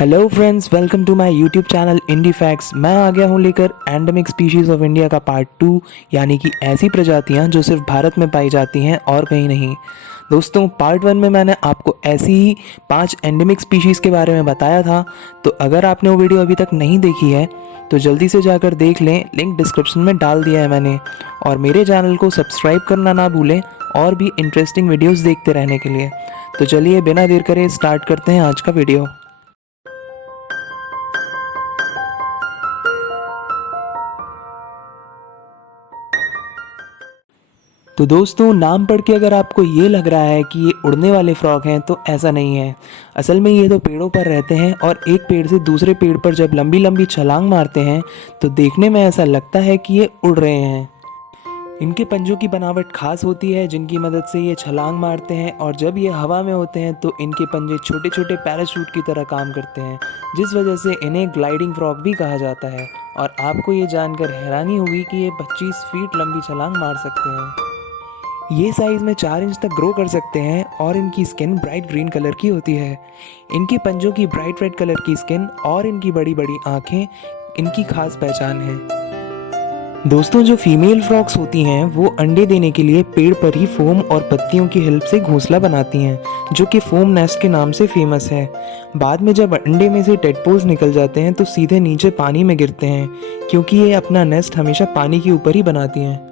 Hello friends, welcome to my YouTube channel Indie Facts. मैं आ गया हूँ लेकर एंडेमिक स्पीशीज़ ऑफ इंडिया का पार्ट 2, यानी कि ऐसी प्रजातियाँ जो सिर्फ भारत में पाई जाती हैं और कहीं नहीं। दोस्तों, पार्ट 1 में मैंने आपको ऐसी ही 5 एंडेमिक स्पीशीज़ के बारे में बताया था। तो अगर आपने वो वीडियो अभी तक नहीं देखी है तो जल्दी से जाकर देख लें, लिंक डिस्क्रिप्शन में डाल दिया है मैंने। और मेरे चैनल को सब्सक्राइब करना ना भूलें और भी इंटरेस्टिंग वीडियोज़ देखते रहने के लिए। तो चलिए बिना देर करे स्टार्ट करते हैं आज का वीडियो। तो दोस्तों, नाम पढ़ के अगर आपको ये लग रहा है कि ये उड़ने वाले फ्रॉग हैं तो ऐसा नहीं है। असल में ये तो पेड़ों पर रहते हैं और एक पेड़ से दूसरे पेड़ पर जब लंबी लंबी छलांग मारते हैं तो देखने में ऐसा लगता है कि ये उड़ रहे हैं। इनके पंजों की बनावट खास होती है जिनकी मदद से ये छलांग मारते हैं, और जब ये हवा में होते हैं तो इनके पंजे छोटे छोटे पैराशूट की तरह काम करते हैं, जिस वजह से इन्हें ग्लाइडिंग फ्रॉग भी कहा जाता है। और आपको ये जानकर हैरानी होगी कि ये 25 फीट लंबी छलांग मार सकते हैं। ये साइज़ में 4 इंच तक ग्रो कर सकते हैं और इनकी स्किन ब्राइट ग्रीन कलर की होती है। इनके पंजों की ब्राइट रेड कलर की स्किन और इनकी बड़ी बड़ी आँखें इनकी खास पहचान है। दोस्तों, जो फीमेल फ्रॉक्स होती हैं वो अंडे देने के लिए पेड़ पर ही फोम और पत्तियों की हेल्प से घोंसला बनाती हैं, जो कि फोम नेस्ट के नाम से फेमस है। बाद में जब अंडे में से टेडपोल्स निकल जाते हैं तो सीधे नीचे पानी में गिरते हैं, क्योंकि ये अपना नेस्ट हमेशा पानी के ऊपर ही बनाती हैं।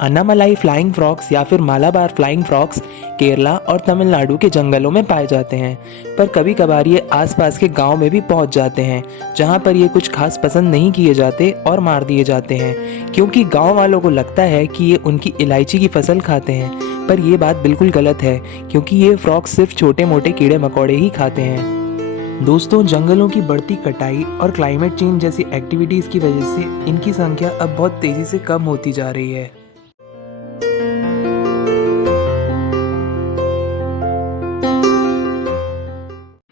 अन्नामलाई फ्लाइंग फ्रॉक्स या फिर मालाबार फ्लाइंग फ्रॉक्स केरला और तमिलनाडु के जंगलों में पाए जाते हैं, पर कभी कभार ये आसपास के गांव में भी पहुंच जाते हैं, जहां पर ये कुछ खास पसंद नहीं किए जाते और मार दिए जाते हैं, क्योंकि गांव वालों को लगता है कि ये उनकी इलायची की फसल खाते हैं। पर यह बात बिल्कुल गलत है, क्योंकि ये फ्रॉक्स सिर्फ छोटे मोटे कीड़े मकोड़े ही खाते हैं। दोस्तों, जंगलों की बढ़ती कटाई और क्लाइमेट चेंज जैसी एक्टिविटीज़ की वजह से इनकी संख्या अब बहुत तेज़ी से कम होती जा रही है।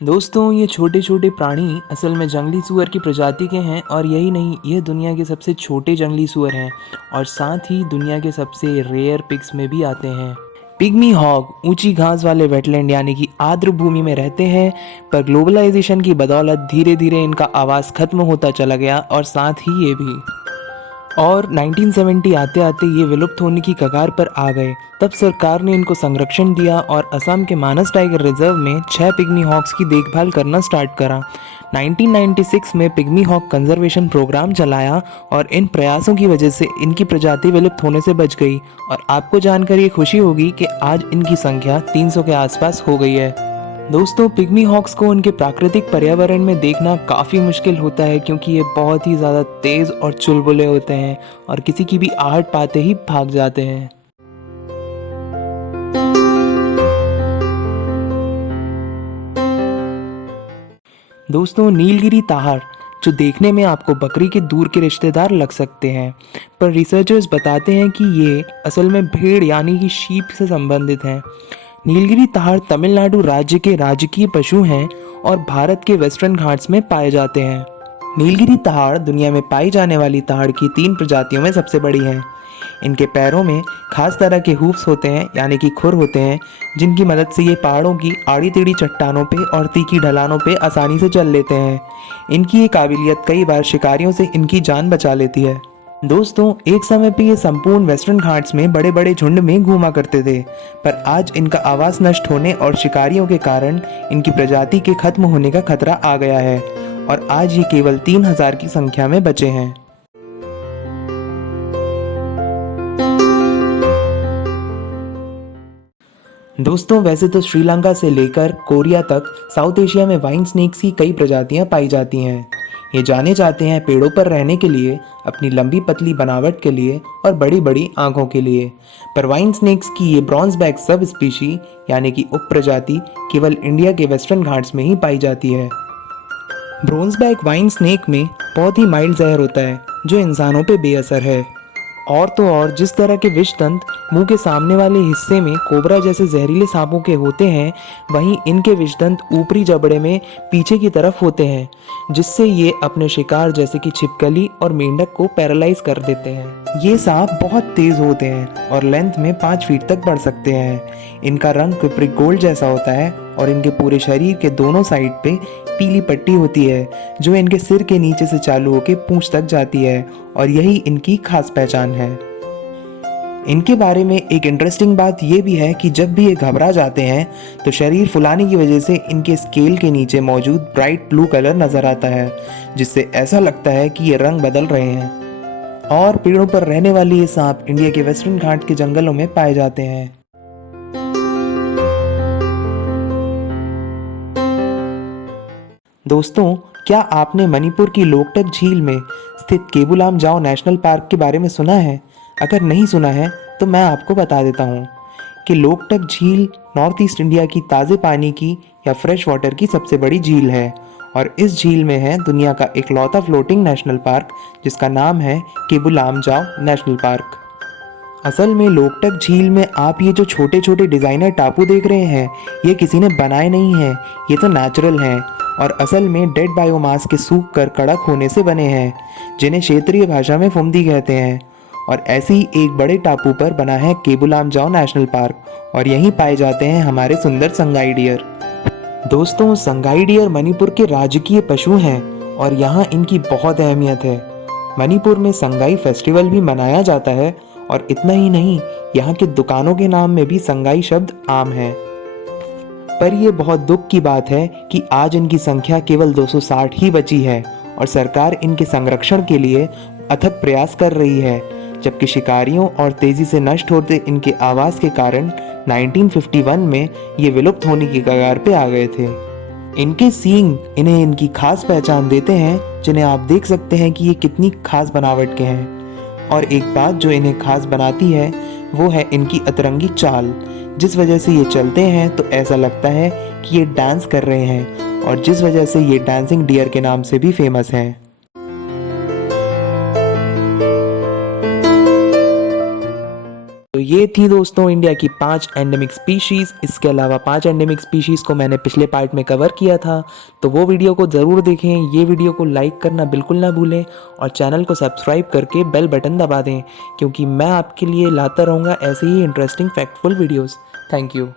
दोस्तों, ये छोटे छोटे प्राणी असल में जंगली सूअर की प्रजाति के हैं, और यही नहीं, ये दुनिया के सबसे छोटे जंगली सूअर हैं और साथ ही दुनिया के सबसे रेयर पिग्स में भी आते हैं। पिग्मी हॉग ऊंची घास वाले वेटलैंड यानी कि आर्द्र भूमि में रहते हैं, पर ग्लोबलाइजेशन की बदौलत धीरे धीरे इनका आवास खत्म होता चला गया और साथ ही ये भी। और 1970 आते आते ये विलुप्त होने की कगार पर आ गए। तब सरकार ने इनको संरक्षण दिया और असम के मानस टाइगर रिजर्व में 6 पिग्मी हॉक्स की देखभाल करना स्टार्ट करा। 1996 में पिग्मी हॉक कंजर्वेशन प्रोग्राम चलाया और इन प्रयासों की वजह से इनकी प्रजाति विलुप्त होने से बच गई। और आपको जानकर ये खुशी होगी कि आज इनकी संख्या 300 के आसपास हो गई है। दोस्तों, पिग्मी हॉक्स को उनके प्राकृतिक पर्यावरण में देखना काफ़ी मुश्किल होता है, क्योंकि ये बहुत ही ज़्यादा तेज़ और चुलबुले होते हैं और किसी की भी आहट पाते ही भाग जाते हैं। दोस्तों, नीलगिरी ताहर, जो देखने में आपको बकरी के दूर के रिश्तेदार लग सकते हैं, पर रिसर्चर्स बताते हैं कि ये असल में भेड़ यानी कि शीप से संबंधित हैं। नीलगिरी ताहड़ तमिलनाडु राज्य के राजकीय पशु हैं और भारत के वेस्टर्न घाट्स में पाए जाते हैं। नीलगिरी ताहड़ दुनिया में पाई जाने वाली ताहड़ की 3 प्रजातियों में सबसे बड़ी है। इनके पैरों में खास तरह के हूफ्स होते हैं, यानी कि खुर होते हैं, जिनकी मदद से ये पहाड़ों की आड़ी टेढ़ी चट्टानों पे और तीखी ढलानों पे आसानी से चल लेते हैं। इनकी ये काबिलियत कई बार शिकारियों से इनकी जान बचा लेती है। दोस्तों, एक समय पे ये संपूर्ण वेस्टर्न घाट्स में बड़े बड़े झुंड में घूमा करते थे, पर आज इनका आवास नष्ट होने और शिकारियों के कारण इनकी प्रजाति के खत्म होने का खतरा आ गया है और आज ये केवल 3000 की संख्या में बचे हैं। दोस्तों, वैसे तो श्रीलंका से लेकर कोरिया तक साउथ एशिया में वाइन स्नेक्स की कई प्रजातियां पाई जाती हैं। ये जाने जाते हैं पेड़ों पर रहने के लिए, अपनी लंबी पतली बनावट के लिए और बड़ी बड़ी आंखों के लिए। पर वाइन स्नेक्स की ये ब्रॉन्ज बैक सब स्पीशी यानी कि उप प्रजाति केवल इंडिया के वेस्टर्न घाट्स में ही पाई जाती है। ब्रॉन्ज बैक वाइन स्नेक में बहुत ही माइल्ड जहर होता है जो इंसानों पे बेअसर है, और तो और जिस तरह के विष दंत मुंह के सामने वाले हिस्से में कोबरा जैसे जहरीले सांपों के होते हैं, वहीं इनके विष दंत ऊपरी जबड़े में पीछे की तरफ होते हैं, जिससे ये अपने शिकार जैसे कि छिपकली और मेंढक को पैरालाइज कर देते हैं। ये सांप बहुत तेज होते हैं और लेंथ में 5 फीट तक बढ़ सकते हैं। इनका रंग पिपरी गोल्ड जैसा होता है और इनके पूरे शरीर के दोनों साइड पे पीली पट्टी होती है, जो इनके सिर के नीचे से चालू होकर पूंछ तक जाती है, और यही इनकी खास पहचान है। इनके बारे में एक इंटरेस्टिंग बात यह भी है कि जब भी ये घबरा जाते हैं तो शरीर फुलाने की वजह से इनके स्केल के नीचे मौजूद ब्राइट ब्लू कलर नजर आता है, जिससे ऐसा लगता है कि ये रंग बदल रहे हैं। और पेड़ों पर रहने वाले ये सांप इंडिया के वेस्टर्न घाट के जंगलों में पाए जाते हैं। दोस्तों, क्या आपने मणिपुर की लोकटक झील में स्थित केबू लाम जाओ नेशनल पार्क के बारे में सुना है? अगर नहीं सुना है तो मैं आपको बता देता हूँ कि लोकटक झील नॉर्थ ईस्ट इंडिया की ताज़े पानी की या फ्रेश वाटर की सबसे बड़ी झील है, और इस झील में है दुनिया का इकलौता फ्लोटिंग नेशनल पार्क, जिसका नाम है केबू लाम जाओ नेशनल पार्क। असल में लोकटक झील में आप ये जो छोटे छोटे डिज़ाइनर टापू देख रहे हैं, ये किसी ने बनाए नहीं हैं, ये तो नेचुरल हैं और असल में डेड बायोमास के सूख कर कड़क होने से बने हैं, जिन्हें क्षेत्रीय भाषा में फुमदी कहते हैं। और ऐसे ही एक बड़े टापू पर बना है केबू लाम जाओ नेशनल पार्क, और यहीं पाए जाते हैं हमारे सुंदर संगाई डियर। दोस्तों, संगाई डियर मणिपुर के राजकीय पशु हैं और यहाँ इनकी बहुत अहमियत है। मणिपुर में संगाई फेस्टिवल भी मनाया जाता है, और इतना ही नहीं, यहाँ के दुकानों के नाम में भी संगाई शब्द आम है। पर यह बहुत दुख की बात है कि आज इनकी संख्या केवल 260 ही बची है, और सरकार इनके संरक्षण के लिए अथक प्रयास कर रही है, जबकि शिकारियों और तेजी से नष्ट होते इनके आवास के कारण 1951 में ये विलुप्त होने की कगार पे आ गए थे। इनके सींग इन्हें इनकी खास पहचान देते हैं, जिन्हें आप देख सकते हैं कि ये कितनी खास बनावट के हैं। और एक बात जो इन्हें खास बनाती है वो है इनकी अतरंगी चाल, जिस वजह से ये चलते हैं तो ऐसा लगता है कि ये डांस कर रहे हैं, और जिस वजह से ये डांसिंग डियर के नाम से भी फेमस हैं। तो ये थी दोस्तों इंडिया की 5 एंडेमिक स्पीशीज़। इसके अलावा 5 एंडेमिक स्पीशीज़ को मैंने पिछले पार्ट में कवर किया था, तो वो वीडियो को ज़रूर देखें। ये वीडियो को लाइक करना बिल्कुल ना भूलें और चैनल को सब्सक्राइब करके बेल बटन दबा दें, क्योंकि मैं आपके लिए लाता रहूँगा ऐसे ही interesting factful videos. Thank you.